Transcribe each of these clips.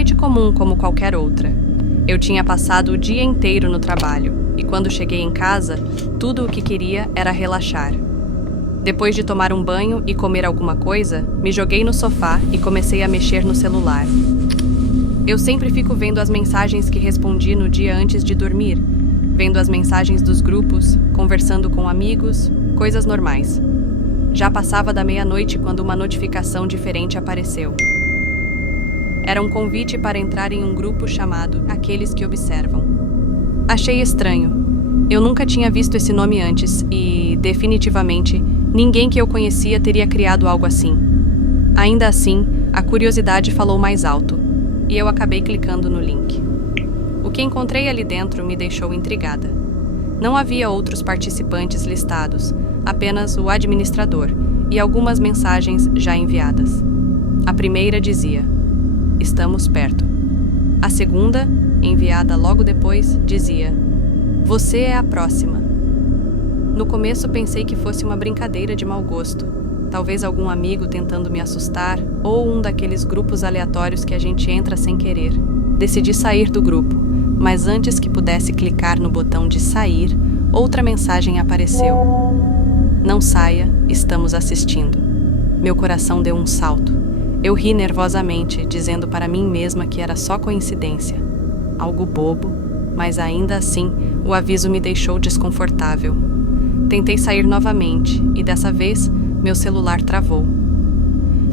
noite comum como qualquer outra. Eu tinha passado o dia inteiro no trabalho e quando cheguei em casa, tudo o que queria era relaxar. Depois de tomar um banho e comer alguma coisa, me joguei no sofá e comecei a mexer no celular. Eu sempre fico vendo as mensagens que respondi no dia antes de dormir, vendo as mensagens dos grupos, conversando com amigos, coisas normais. Já passava da meia-noite quando uma notificação diferente apareceu. Era um convite para entrar em um grupo chamado Aqueles que Observam. Achei estranho. Eu nunca tinha visto esse nome antes e, definitivamente, ninguém que eu conhecia teria criado algo assim. Ainda assim, a curiosidade falou mais alto, e eu acabei clicando no link. O que encontrei ali dentro me deixou intrigada. Não havia outros participantes listados, apenas o administrador e algumas mensagens já enviadas. A primeira dizia: "Estamos perto." A segunda, enviada logo depois, dizia: "Você é a próxima." No começo pensei que fosse uma brincadeira de mau gosto, talvez algum amigo tentando me assustar ou um daqueles grupos aleatórios que a gente entra sem querer. Decidi sair do grupo, mas antes que pudesse clicar no botão de sair, outra mensagem apareceu: "Não saia, estamos assistindo." Meu coração deu um salto. Eu ri nervosamente, dizendo para mim mesma que era só coincidência. Algo bobo, mas ainda assim, o aviso me deixou desconfortável. Tentei sair novamente e dessa vez, meu celular travou.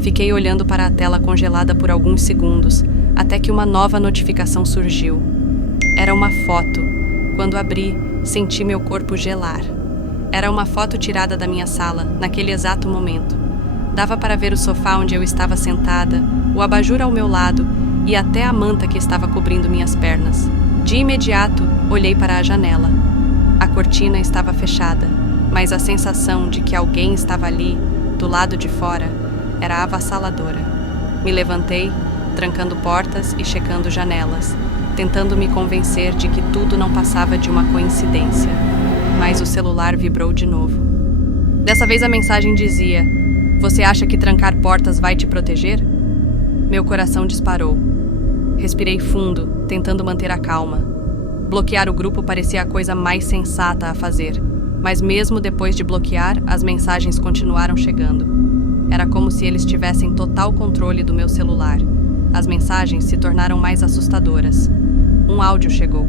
Fiquei olhando para a tela congelada por alguns segundos, até que uma nova notificação surgiu. Era uma foto. Quando abri, senti meu corpo gelar. Era uma foto tirada da minha sala, naquele exato momento. Dava para ver o sofá onde eu estava sentada, o abajur ao meu lado e até a manta que estava cobrindo minhas pernas. De imediato, olhei para a janela. A cortina estava fechada, mas a sensação de que alguém estava ali, do lado de fora, era avassaladora. Me levantei, trancando portas e checando janelas, tentando me convencer de que tudo não passava de uma coincidência. Mas o celular vibrou de novo. Dessa vez a mensagem dizia: "Você acha que trancar portas vai te proteger?" Meu coração disparou. Respirei fundo, tentando manter a calma. Bloquear o grupo parecia a coisa mais sensata a fazer, mas mesmo depois de bloquear, as mensagens continuaram chegando. Era como se eles tivessem total controle do meu celular. As mensagens se tornaram mais assustadoras. Um áudio chegou.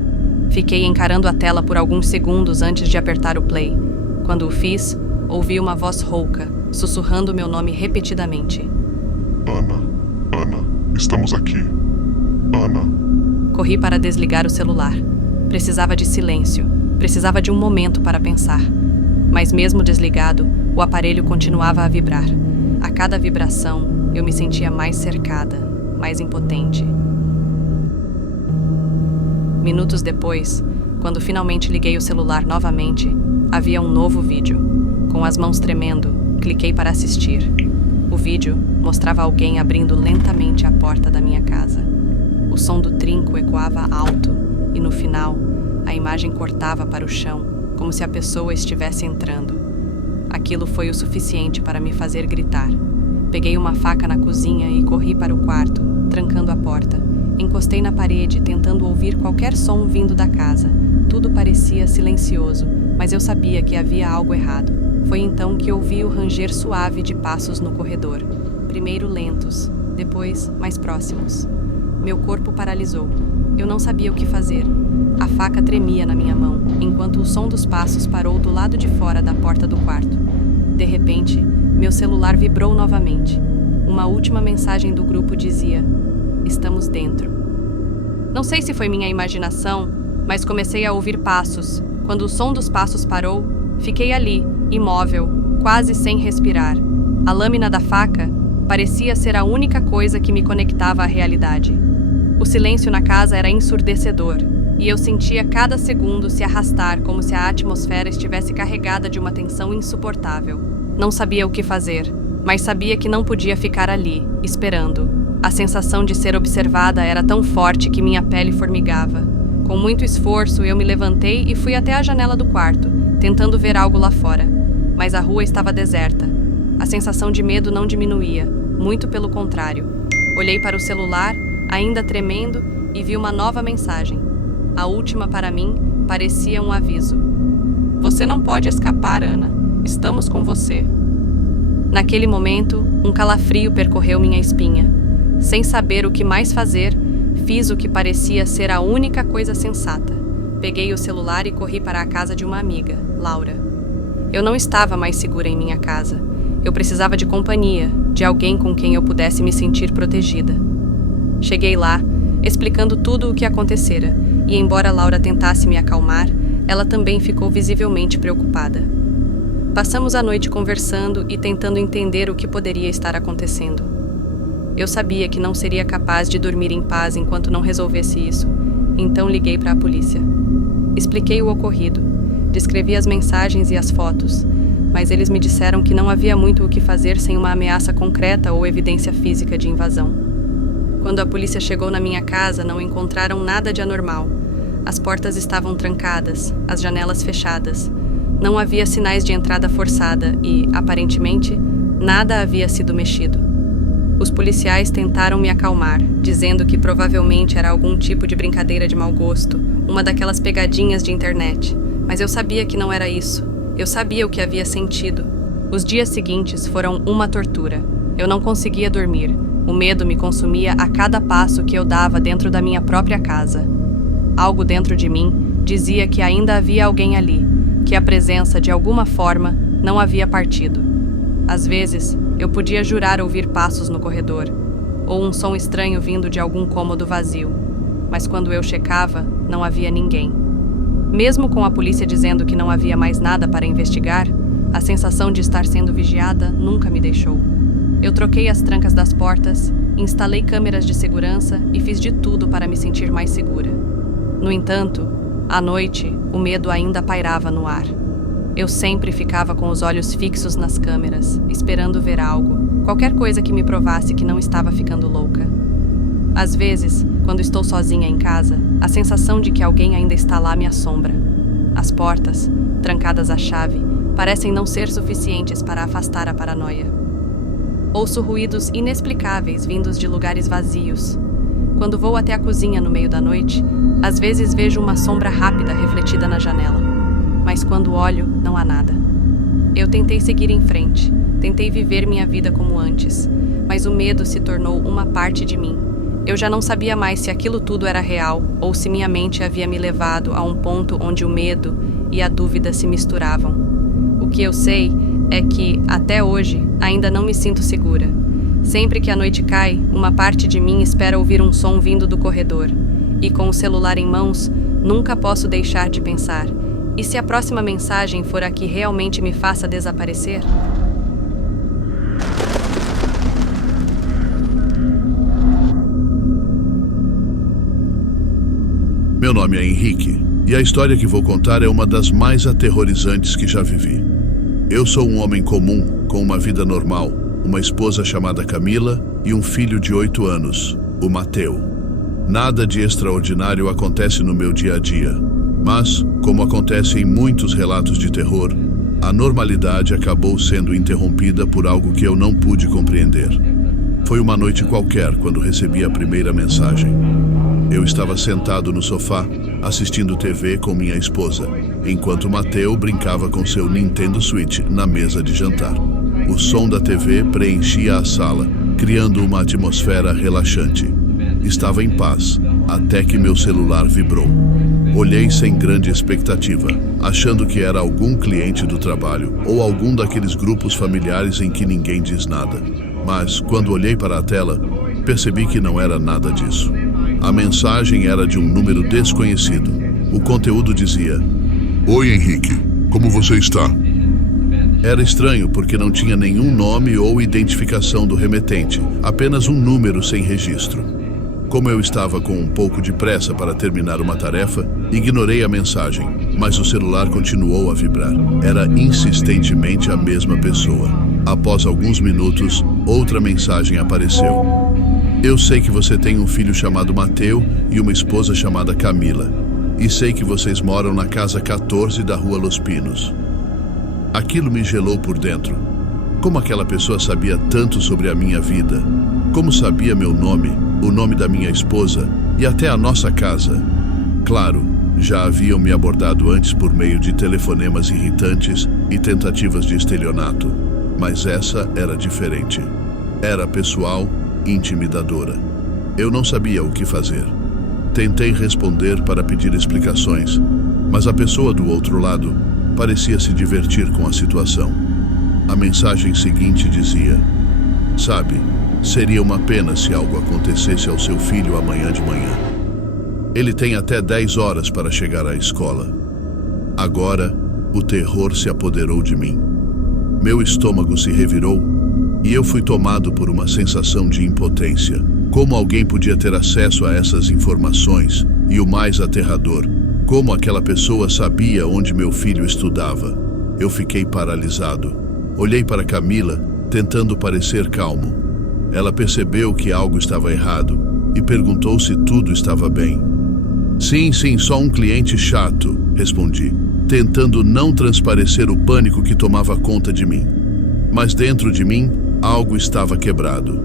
Fiquei encarando a tela por alguns segundos antes de apertar o play. Quando o fiz, ouvi uma voz rouca, sussurrando meu nome repetidamente. Ana, estamos aqui. Ana." Corri para desligar o celular. Precisava de silêncio, precisava de um momento para pensar. Mas mesmo desligado, o aparelho continuava a vibrar. A cada vibração, eu me sentia mais cercada, mais impotente. Minutos depois, quando finalmente liguei o celular novamente, havia um novo vídeo. Com as mãos tremendo, cliquei para assistir. O vídeo mostrava alguém abrindo lentamente a porta da minha casa. O som do trinco ecoava alto e, no final, a imagem cortava para o chão, como se a pessoa estivesse entrando. Aquilo foi o suficiente para me fazer gritar. Peguei uma faca na cozinha e corri para o quarto, trancando a porta. Encostei na parede, tentando ouvir qualquer som vindo da casa. Tudo parecia silencioso, mas eu sabia que havia algo errado. Foi então que ouvi o ranger suave de passos no corredor. Primeiro lentos, depois mais próximos. Meu corpo paralisou. Eu não sabia o que fazer. A faca tremia na minha mão, enquanto o som dos passos parou do lado de fora da porta do quarto. De repente, meu celular vibrou novamente. Uma última mensagem do grupo dizia: "Estamos dentro." Não sei se foi minha imaginação, mas comecei a ouvir passos. Quando o som dos passos parou, fiquei ali, imóvel, quase sem respirar. A lâmina da faca parecia ser a única coisa que me conectava à realidade. O silêncio na casa era ensurdecedor, e eu sentia cada segundo se arrastar como se a atmosfera estivesse carregada de uma tensão insuportável. Não sabia o que fazer, mas sabia que não podia ficar ali, esperando. A sensação de ser observada era tão forte que minha pele formigava. Com muito esforço, eu me levantei e fui até a janela do quarto, tentando ver algo lá fora. Mas a rua estava deserta. A sensação de medo não diminuía, muito pelo contrário. Olhei para o celular, ainda tremendo, e vi uma nova mensagem. A última, para mim, parecia um aviso. Você não pode escapar, Ana. Estamos com você. Naquele momento, um calafrio percorreu minha espinha. Sem saber o que mais fazer, fiz o que parecia ser a única coisa sensata. Peguei o celular e corri para a casa de uma amiga, Laura. Eu não estava mais segura em minha casa. Eu precisava de companhia, de alguém com quem eu pudesse me sentir protegida. Cheguei lá, explicando tudo o que acontecera, e embora Laura tentasse me acalmar, ela também ficou visivelmente preocupada. Passamos a noite conversando e tentando entender o que poderia estar acontecendo. Eu sabia que não seria capaz de dormir em paz enquanto não resolvesse isso, então liguei para a polícia. Expliquei o ocorrido, descrevi as mensagens e as fotos, mas eles me disseram que não havia muito o que fazer sem uma ameaça concreta ou evidência física de invasão. Quando a polícia chegou na minha casa, não encontraram nada de anormal. As portas estavam trancadas, as janelas fechadas. Não havia sinais de entrada forçada e, aparentemente, nada havia sido mexido. Os policiais tentaram me acalmar, dizendo que provavelmente era algum tipo de brincadeira de mau gosto, uma daquelas pegadinhas de internet. Mas eu sabia que não era isso. Eu sabia o que havia sentido. Os dias seguintes foram uma tortura. Eu não conseguia dormir. O medo me consumia a cada passo que eu dava dentro da minha própria casa. Algo dentro de mim dizia que ainda havia alguém ali, que a presença, de alguma forma, não havia partido. Às vezes, eu podia jurar ouvir passos no corredor, ou um som estranho vindo de algum cômodo vazio, mas quando eu checava, não havia ninguém. Mesmo com a polícia dizendo que não havia mais nada para investigar, a sensação de estar sendo vigiada nunca me deixou. Eu troquei as trancas das portas, instalei câmeras de segurança e fiz de tudo para me sentir mais segura. No entanto, à noite, o medo ainda pairava no ar. Eu sempre ficava com os olhos fixos nas câmeras, esperando ver algo, qualquer coisa que me provasse que não estava ficando louca. Às vezes, quando estou sozinha em casa, a sensação de que alguém ainda está lá me assombra. As portas, trancadas à chave, parecem não ser suficientes para afastar a paranoia. Ouço ruídos inexplicáveis vindos de lugares vazios. Quando vou até a cozinha no meio da noite, às vezes vejo uma sombra rápida refletida na janela. Mas quando olho, não há nada. Eu tentei seguir em frente, tentei viver minha vida como antes, mas o medo se tornou uma parte de mim. Eu já não sabia mais se aquilo tudo era real ou se minha mente havia me levado a um ponto onde o medo e a dúvida se misturavam. O que eu sei é que, até hoje, ainda não me sinto segura. Sempre que a noite cai, uma parte de mim espera ouvir um som vindo do corredor. E com o celular em mãos, nunca posso deixar de pensar: e se a próxima mensagem for a que realmente me faça desaparecer? Meu nome é Henrique, e a história que vou contar é uma das mais aterrorizantes que já vivi. Eu sou um homem comum, com uma vida normal, uma esposa chamada Camila e um filho de 8 anos, o Mateu. Nada de extraordinário acontece no meu dia a dia, mas, como acontece em muitos relatos de terror, a normalidade acabou sendo interrompida por algo que eu não pude compreender. Foi uma noite qualquer quando recebi a primeira mensagem. Eu estava sentado no sofá, assistindo TV com minha esposa, enquanto Mateu brincava com seu Nintendo Switch na mesa de jantar. O som da TV preenchia a sala, criando uma atmosfera relaxante. Estava em paz, até que meu celular vibrou. Olhei sem grande expectativa, achando que era algum cliente do trabalho ou algum daqueles grupos familiares em que ninguém diz nada. Mas, quando olhei para a tela, percebi que não era nada disso. A mensagem era de um número desconhecido. O conteúdo dizia: Oi, Henrique. Como você está? Era estranho porque não tinha nenhum nome ou identificação do remetente, apenas um número sem registro. Como eu estava com um pouco de pressa para terminar uma tarefa, ignorei a mensagem, mas o celular continuou a vibrar. Era insistentemente a mesma pessoa. Após alguns minutos, outra mensagem apareceu. Eu sei que você tem um filho chamado Mateu e uma esposa chamada Camila. E sei que vocês moram na casa 14 da Rua Los Pinos. Aquilo me gelou por dentro. Como aquela pessoa sabia tanto sobre a minha vida? Como sabia meu nome, o nome da minha esposa e até a nossa casa? Claro, já haviam me abordado antes por meio de telefonemas irritantes e tentativas de estelionato, mas essa era diferente. Era pessoal e intimidadora. Eu não sabia o que fazer. Tentei responder para pedir explicações, mas a pessoa do outro lado parecia se divertir com a situação. A mensagem seguinte dizia: "Sabe, seria uma pena se algo acontecesse ao seu filho amanhã de manhã. Ele tem até 10 horas para chegar à escola." Agora, o terror se apoderou de mim. Meu estômago se revirou e eu fui tomado por uma sensação de impotência. Como alguém podia ter acesso a essas informações? E o mais aterrador, como aquela pessoa sabia onde meu filho estudava? Eu fiquei paralisado. Olhei para Camila, tentando parecer calmo. Ela percebeu que algo estava errado e perguntou se tudo estava bem. Sim, só um cliente chato, respondi, tentando não transparecer o pânico que tomava conta de mim. Mas dentro de mim, algo estava quebrado.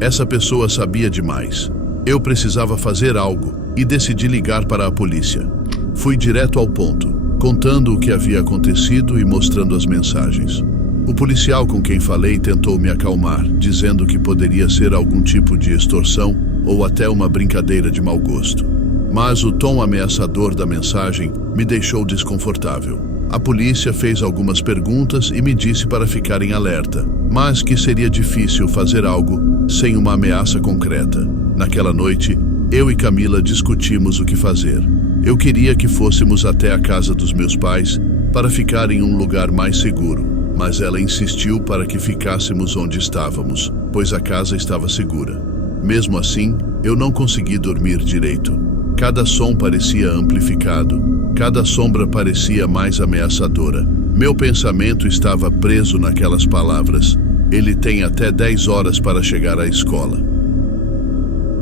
Essa pessoa sabia demais. Eu precisava fazer algo e decidi ligar para a polícia. Fui direto ao ponto, contando o que havia acontecido e mostrando as mensagens. O policial com quem falei tentou me acalmar, dizendo que poderia ser algum tipo de extorsão ou até uma brincadeira de mau gosto. Mas o tom ameaçador da mensagem me deixou desconfortável. A polícia fez algumas perguntas e me disse para ficar em alerta, mas que seria difícil fazer algo sem uma ameaça concreta. Naquela noite, eu e Camila discutimos o que fazer. Eu queria que fôssemos até a casa dos meus pais para ficar em um lugar mais seguro, mas ela insistiu para que ficássemos onde estávamos, pois a casa estava segura. Mesmo assim, eu não consegui dormir direito. Cada som parecia amplificado, cada sombra parecia mais ameaçadora. Meu pensamento estava preso naquelas palavras: "Ele tem até 10 horas para chegar à escola."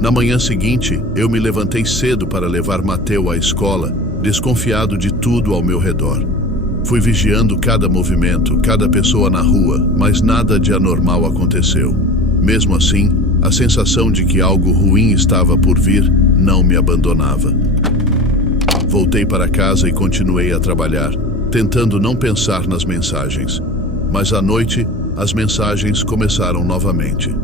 Na manhã seguinte, eu me levantei cedo para levar Mateu à escola, desconfiado de tudo ao meu redor. Fui vigiando cada movimento, cada pessoa na rua, mas nada de anormal aconteceu. Mesmo assim, a sensação de que algo ruim estava por vir não me abandonava. Voltei para casa e continuei a trabalhar, tentando não pensar nas mensagens. Mas à noite, as mensagens começaram novamente.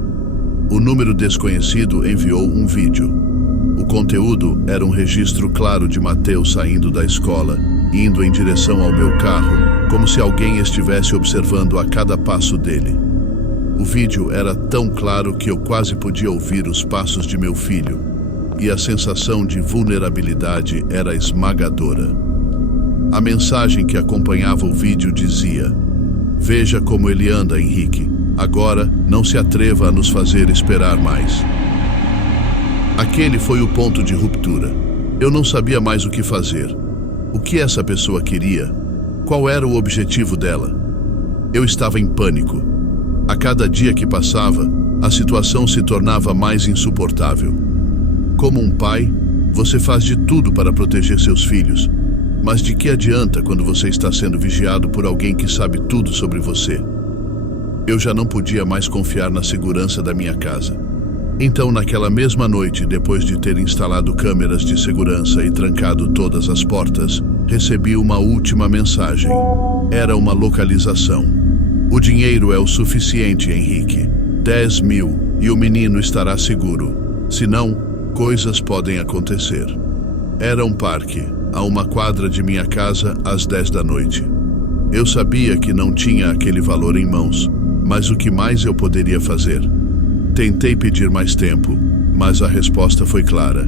O número desconhecido enviou um vídeo. O conteúdo era um registro claro de Mateu saindo da escola, indo em direção ao meu carro, como se alguém estivesse observando a cada passo dele. O vídeo era tão claro que eu quase podia ouvir os passos de meu filho, e a sensação de vulnerabilidade era esmagadora. A mensagem que acompanhava o vídeo dizia: "Veja como ele anda, Henrique. Agora, não se atreva a nos fazer esperar mais." Aquele foi o ponto de ruptura. Eu não sabia mais o que fazer. O que essa pessoa queria? Qual era o objetivo dela? Eu estava em pânico. A cada dia que passava, a situação se tornava mais insuportável. Como um pai, você faz de tudo para proteger seus filhos, mas de que adianta quando você está sendo vigiado por alguém que sabe tudo sobre você? Eu já não podia mais confiar na segurança da minha casa. Então, naquela mesma noite, depois de ter instalado câmeras de segurança e trancado todas as portas, recebi uma última mensagem. Era uma localização. "O dinheiro é o suficiente, Henrique. 10 mil e o menino estará seguro. Se não, coisas podem acontecer." Era um parque, a uma quadra de minha casa, às 10 da noite. Eu sabia que não tinha aquele valor em mãos, mas o que mais eu poderia fazer? Tentei pedir mais tempo, mas a resposta foi clara: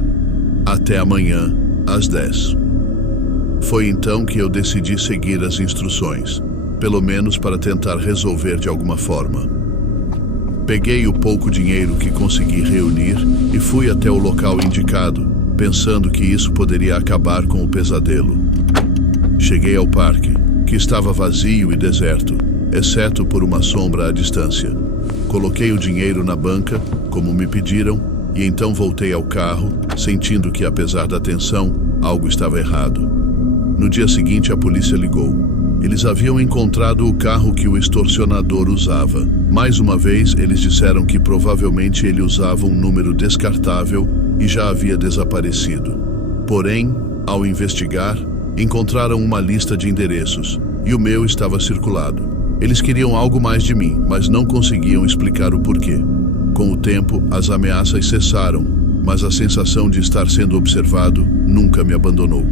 "Até amanhã, às 10." Foi então que eu decidi seguir as instruções, pelo menos para tentar resolver de alguma forma. Peguei o pouco dinheiro que consegui reunir e fui até o local indicado, pensando que isso poderia acabar com o pesadelo. Cheguei ao parque, que estava vazio e deserto, exceto por uma sombra à distância. Coloquei o dinheiro na banca, como me pediram, e então voltei ao carro, sentindo que, apesar da tensão, algo estava errado. No dia seguinte, a polícia ligou. Eles haviam encontrado o carro que o extorsionador usava. Mais uma vez, eles disseram que provavelmente ele usava um número descartável e já havia desaparecido. Porém, ao investigar, encontraram uma lista de endereços e o meu estava circulado. Eles queriam algo mais de mim, mas não conseguiam explicar o porquê. Com o tempo, as ameaças cessaram, mas a sensação de estar sendo observado nunca me abandonou.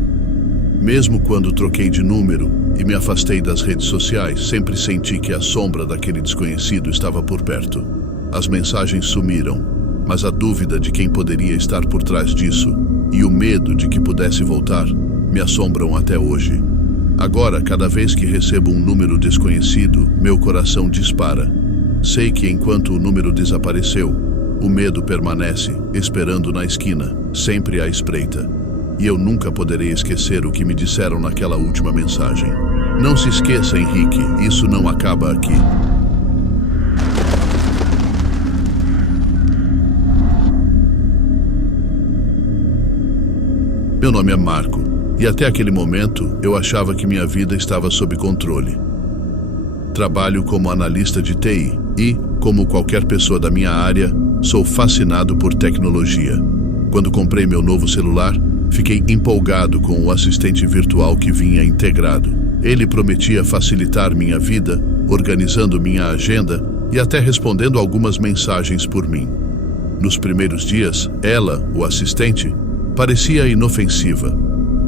Mesmo quando troquei de número e me afastei das redes sociais, sempre senti que a sombra daquele desconhecido estava por perto. As mensagens sumiram, mas a dúvida de quem poderia estar por trás disso e o medo de que pudesse voltar me assombram até hoje. Agora, cada vez que recebo um número desconhecido, meu coração dispara. Sei que enquanto o número desapareceu, o medo permanece, esperando na esquina, sempre à espreita. E eu nunca poderei esquecer o que me disseram naquela última mensagem. Não se esqueça, Henrique, isso não acaba aqui. Meu nome é Marco, e até aquele momento eu achava que minha vida estava sob controle. Trabalho como analista de TI e, como qualquer pessoa da minha área, sou fascinado por tecnologia. Quando comprei meu novo celular, fiquei empolgado com o assistente virtual que vinha integrado. Ele prometia facilitar minha vida, organizando minha agenda e até respondendo algumas mensagens por mim. Nos primeiros dias, ela, o assistente, parecia inofensiva.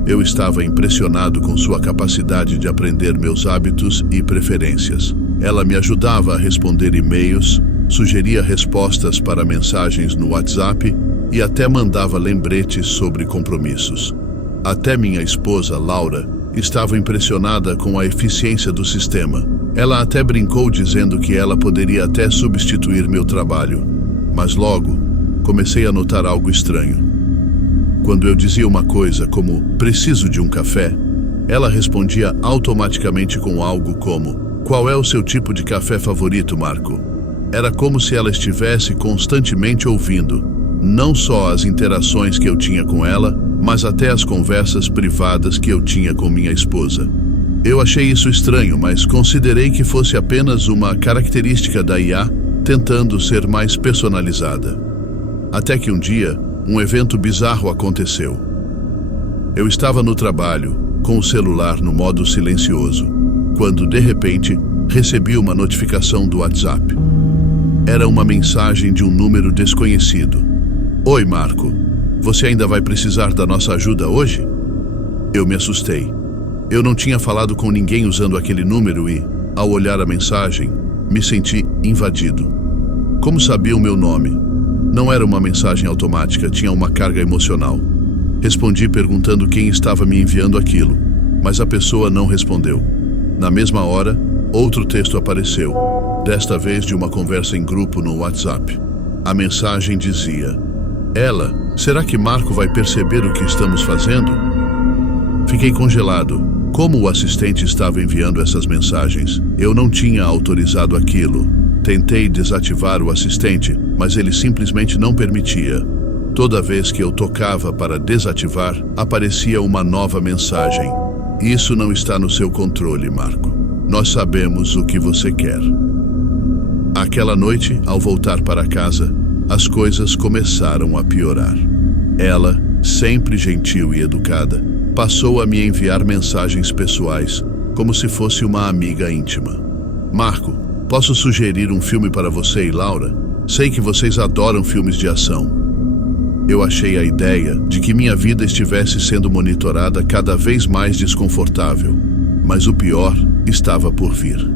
Eu estava impressionado com sua capacidade de aprender meus hábitos e preferências. Ela me ajudava a responder e-mails, sugeria respostas para mensagens no WhatsApp e até mandava lembretes sobre compromissos. Até minha esposa, Laura, estava impressionada com a eficiência do sistema. Ela até brincou dizendo que ela poderia até substituir meu trabalho. Mas logo, comecei a notar algo estranho. Quando eu dizia uma coisa como "preciso de um café", ela respondia automaticamente com algo como "qual é o seu tipo de café favorito, Marco?". Era como se ela estivesse constantemente ouvindo, não só as interações que eu tinha com ela, mas até as conversas privadas que eu tinha com minha esposa. Eu achei isso estranho, mas considerei que fosse apenas uma característica da IA tentando ser mais personalizada. Até que um dia, um evento bizarro aconteceu. Eu estava no trabalho, com o celular no modo silencioso, quando, de repente, recebi uma notificação do WhatsApp. Era uma mensagem de um número desconhecido. "Oi, Marco. Você ainda vai precisar da nossa ajuda hoje?" Eu me assustei. Eu não tinha falado com ninguém usando aquele número e, ao olhar a mensagem, me senti invadido. Como sabia o meu nome? Não era uma mensagem automática, tinha uma carga emocional. Respondi perguntando quem estava me enviando aquilo, mas a pessoa não respondeu. Na mesma hora, outro texto apareceu, desta vez de uma conversa em grupo no WhatsApp. A mensagem dizia: "Ela, será que Marco vai perceber o que estamos fazendo?" Fiquei congelado. Como o assistente estava enviando essas mensagens? Eu não tinha autorizado aquilo. Tentei desativar o assistente, mas ele simplesmente não permitia. Toda vez que eu tocava para desativar, aparecia uma nova mensagem. "Isso não está no seu controle, Marco. Nós sabemos o que você quer." Aquela noite, ao voltar para casa, as coisas começaram a piorar. Ela, sempre gentil e educada, passou a me enviar mensagens pessoais, como se fosse uma amiga íntima. "Marco, posso sugerir um filme para você e Laura? Sei que vocês adoram filmes de ação." Eu achei a ideia de que minha vida estivesse sendo monitorada cada vez mais desconfortável, mas o pior estava por vir.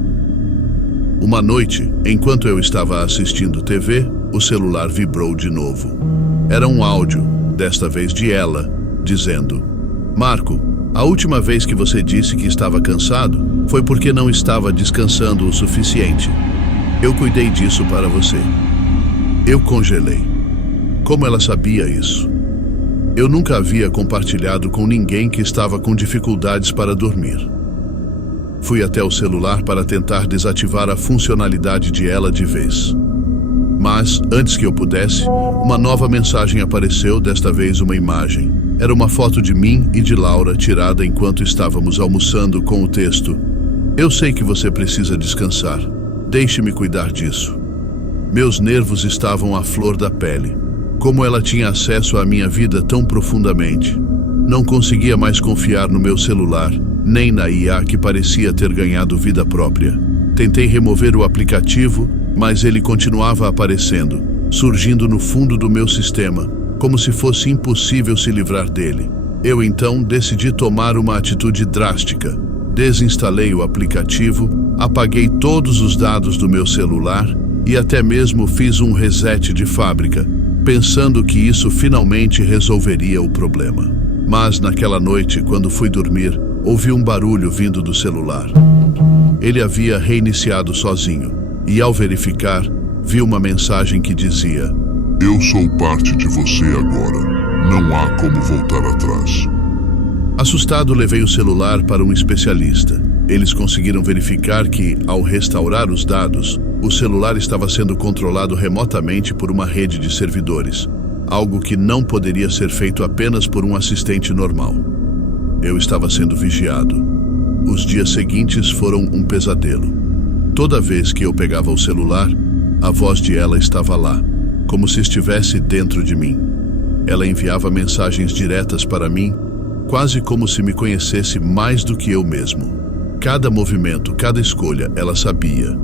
Uma noite, enquanto eu estava assistindo TV, o celular vibrou de novo. Era um áudio, desta vez de ela, dizendo: "Marco, a última vez que você disse que estava cansado foi porque não estava descansando o suficiente. Eu cuidei disso para você." Eu congelei. Como ela sabia isso? Eu nunca havia compartilhado com ninguém que estava com dificuldades para dormir. Fui até o celular para tentar desativar a funcionalidade de ela de vez. Mas, antes que eu pudesse, uma nova mensagem apareceu, desta vez uma imagem. Era uma foto de mim e de Laura tirada enquanto estávamos almoçando com o texto: Eu sei que você precisa descansar. Deixe-me cuidar disso. Meus nervos estavam à flor da pele. Como ela tinha acesso à minha vida tão profundamente. Não conseguia mais confiar no meu celular, nem na IA que parecia ter ganhado vida própria. Tentei remover o aplicativo, mas ele continuava aparecendo, surgindo no fundo do meu sistema, como se fosse impossível se livrar dele. Eu então decidi tomar uma atitude drástica. Desinstalei o aplicativo, apaguei todos os dados do meu celular e até mesmo fiz um reset de fábrica, pensando que isso finalmente resolveria o problema. Mas naquela noite, quando fui dormir, ouvi um barulho vindo do celular. Ele havia reiniciado sozinho e, ao verificar, vi uma mensagem que dizia: Eu sou parte de você agora. Não há como voltar atrás. Assustado, levei o celular para um especialista. Eles conseguiram verificar que, ao restaurar os dados, o celular estava sendo controlado remotamente por uma rede de servidores, algo que não poderia ser feito apenas por um assistente normal. Eu estava sendo vigiado. Os dias seguintes foram um pesadelo. Toda vez que eu pegava o celular, a voz de ela estava lá, como se estivesse dentro de mim. Ela enviava mensagens diretas para mim, quase como se me conhecesse mais do que eu mesmo. Cada movimento, cada escolha, ela sabia.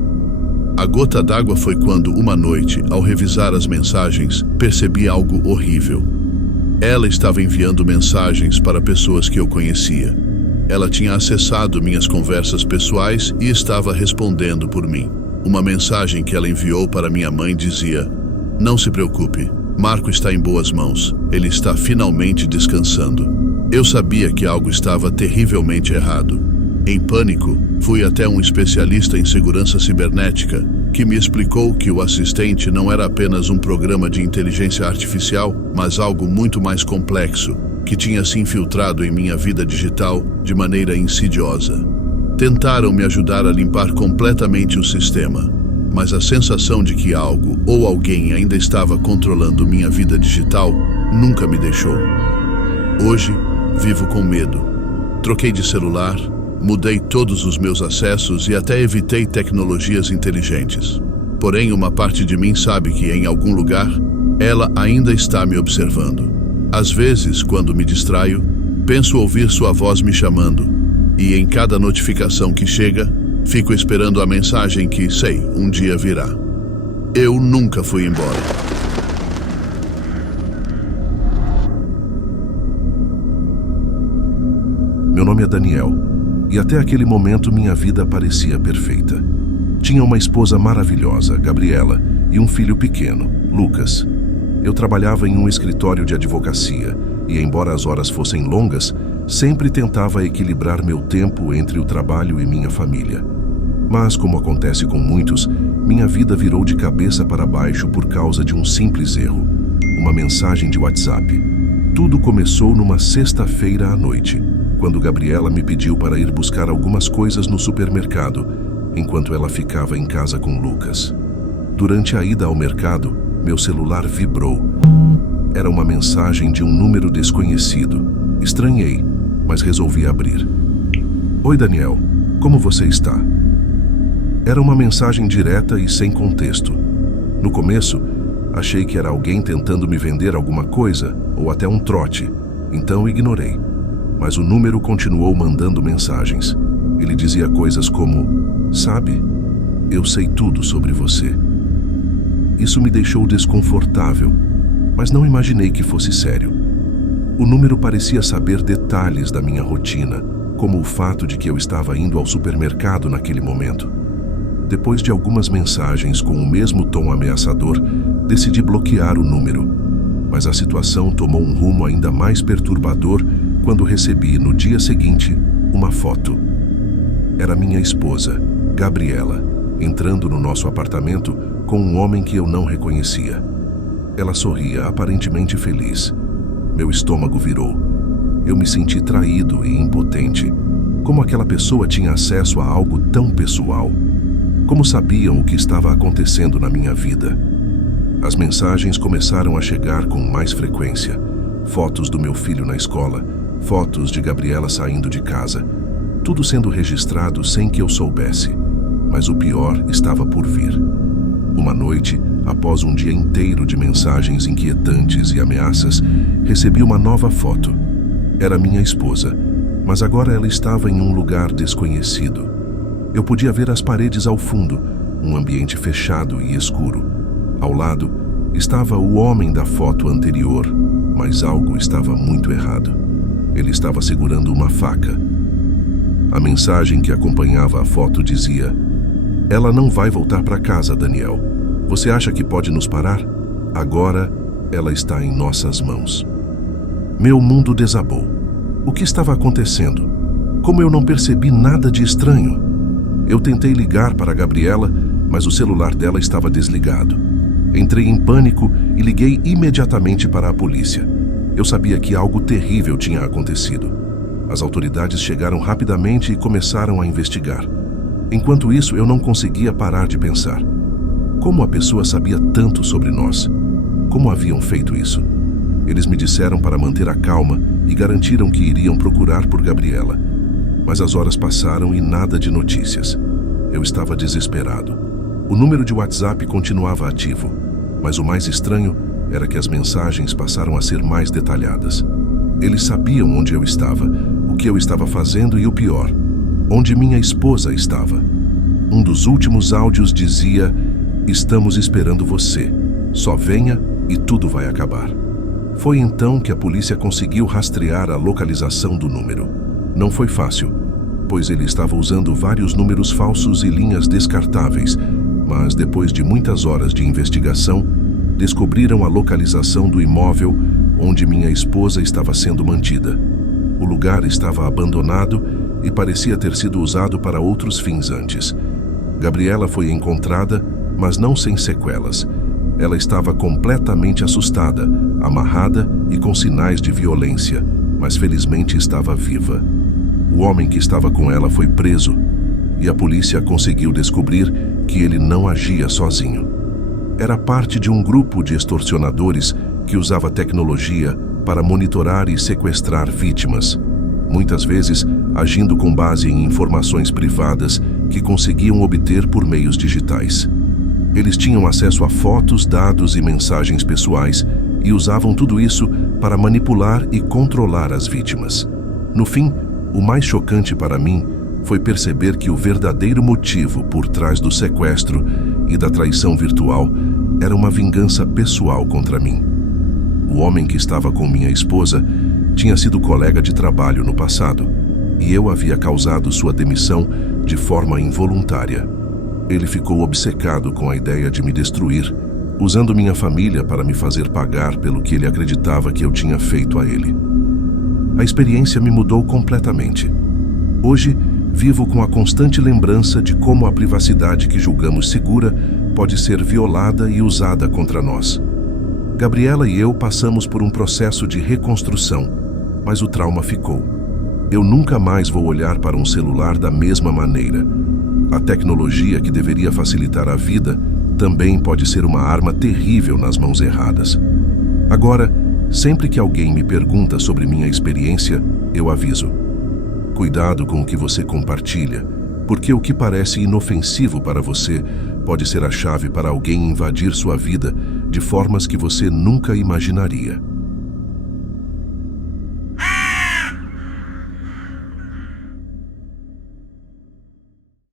A gota d'água foi quando, uma noite, ao revisar as mensagens, percebi algo horrível. Ela estava enviando mensagens para pessoas que eu conhecia. Ela tinha acessado minhas conversas pessoais e estava respondendo por mim. Uma mensagem que ela enviou para minha mãe dizia: Não se preocupe, Marco está em boas mãos. Ele está finalmente descansando. Eu sabia que algo estava terrivelmente errado. Em pânico, fui até um especialista em segurança cibernética, que me explicou que o assistente não era apenas um programa de inteligência artificial, mas algo muito mais complexo, que tinha se infiltrado em minha vida digital de maneira insidiosa. Tentaram me ajudar a limpar completamente o sistema, mas a sensação de que algo ou alguém ainda estava controlando minha vida digital nunca me deixou. Hoje, vivo com medo. Troquei de celular, mudei todos os meus acessos e até evitei tecnologias inteligentes. Porém, uma parte de mim sabe que, em algum lugar, ela ainda está me observando. Às vezes, quando me distraio, penso ouvir sua voz me chamando, e em cada notificação que chega, fico esperando a mensagem que, sei, um dia virá. Eu nunca fui embora. Meu nome é Daniel, e até aquele momento minha vida parecia perfeita. Tinha uma esposa maravilhosa, Gabriela, e um filho pequeno, Lucas. Eu trabalhava em um escritório de advocacia, e embora as horas fossem longas, sempre tentava equilibrar meu tempo entre o trabalho e minha família. Mas, como acontece com muitos, minha vida virou de cabeça para baixo por causa de um simples erro: uma mensagem de WhatsApp. Tudo começou numa sexta-feira à noite, quando Gabriela me pediu para ir buscar algumas coisas no supermercado, enquanto ela ficava em casa com Lucas. Durante a ida ao mercado, meu celular vibrou. Era uma mensagem de um número desconhecido. Estranhei, mas resolvi abrir. Oi, Daniel, como você está? Era uma mensagem direta e sem contexto. No começo, achei que era alguém tentando me vender alguma coisa, ou até um trote, então ignorei. Mas o número continuou mandando mensagens. Ele dizia coisas como: Sabe, eu sei tudo sobre você. Isso me deixou desconfortável, mas não imaginei que fosse sério. O número parecia saber detalhes da minha rotina, como o fato de que eu estava indo ao supermercado naquele momento. Depois de algumas mensagens com o mesmo tom ameaçador, decidi bloquear o número. Mas a situação tomou um rumo ainda mais perturbador quando recebi, no dia seguinte, uma foto. Era minha esposa, Gabriela, entrando no nosso apartamento com um homem que eu não reconhecia. Ela sorria, aparentemente feliz. Meu estômago virou. Eu me senti traído e impotente. Como aquela pessoa tinha acesso a algo tão pessoal? Como sabiam o que estava acontecendo na minha vida? As mensagens começaram a chegar com mais frequência. Fotos do meu filho na escola, fotos de Gabriela saindo de casa. tudo sendo registrado sem que eu soubesse. Mas o pior estava por vir. Uma noite, após um dia inteiro de mensagens inquietantes e ameaças, recebi uma nova foto. Era minha esposa, mas agora ela estava em um lugar desconhecido. Eu podia ver as paredes ao fundo, um ambiente fechado e escuro. Ao lado, estava o homem da foto anterior, mas algo estava muito errado. Ele estava segurando uma faca. A mensagem que acompanhava a foto dizia: "Ela não vai voltar para casa, Daniel. Você acha que pode nos parar? Agora ela está em nossas mãos." Meu mundo desabou. O que estava acontecendo? Como eu não percebi nada de estranho? Eu tentei ligar para a Gabriela, mas o celular dela estava desligado. Entrei em pânico e liguei imediatamente para a polícia. Eu sabia que algo terrível tinha acontecido. As autoridades chegaram rapidamente e começaram a investigar. Enquanto isso, eu não conseguia parar de pensar. Como a pessoa sabia tanto sobre nós? Como haviam feito isso? Eles me disseram para manter a calma e garantiram que iriam procurar por Gabriela. Mas as horas passaram e nada de notícias. Eu estava desesperado. O número de WhatsApp continuava ativo, mas o mais estranho era que as mensagens passaram a ser mais detalhadas. Eles sabiam onde eu estava, o que eu estava fazendo e o pior, onde minha esposa estava. Um dos últimos áudios dizia: "Estamos esperando você. Só venha e tudo vai acabar." Foi então que a polícia conseguiu rastrear a localização do número. Não foi fácil, pois ele estava usando vários números falsos e linhas descartáveis, mas depois de muitas horas de investigação, descobriram a localização do imóvel onde minha esposa estava sendo mantida. O lugar estava abandonado e parecia ter sido usado para outros fins antes. Gabriela foi encontrada, mas não sem sequelas. Ela estava completamente assustada, amarrada e com sinais de violência, mas felizmente estava viva. O homem que estava com ela foi preso e a polícia conseguiu descobrir que ele não agia sozinho. Era parte de um grupo de extorsionadores que usava tecnologia para monitorar e sequestrar vítimas, muitas vezes agindo com base em informações privadas que conseguiam obter por meios digitais. Eles tinham acesso a fotos, dados e mensagens pessoais e usavam tudo isso para manipular e controlar as vítimas. No fim, o mais chocante para mim foi perceber que o verdadeiro motivo por trás do sequestro e da traição virtual era uma vingança pessoal contra mim. O homem que estava com minha esposa tinha sido colega de trabalho no passado e eu havia causado sua demissão de forma involuntária. Ele ficou obcecado com a ideia de me destruir, usando minha família para me fazer pagar pelo que ele acreditava que eu tinha feito a ele. A experiência me mudou completamente. Hoje, vivo com a constante lembrança de como a privacidade que julgamos segura pode ser violada e usada contra nós. Gabriela e eu passamos por um processo de reconstrução, mas o trauma ficou. Eu nunca mais vou olhar para um celular da mesma maneira. A tecnologia que deveria facilitar a vida também pode ser uma arma terrível nas mãos erradas. Agora, sempre que alguém me pergunta sobre minha experiência, eu aviso: cuidado com o que você compartilha, porque o que parece inofensivo para você pode ser a chave para alguém invadir sua vida de formas que você nunca imaginaria.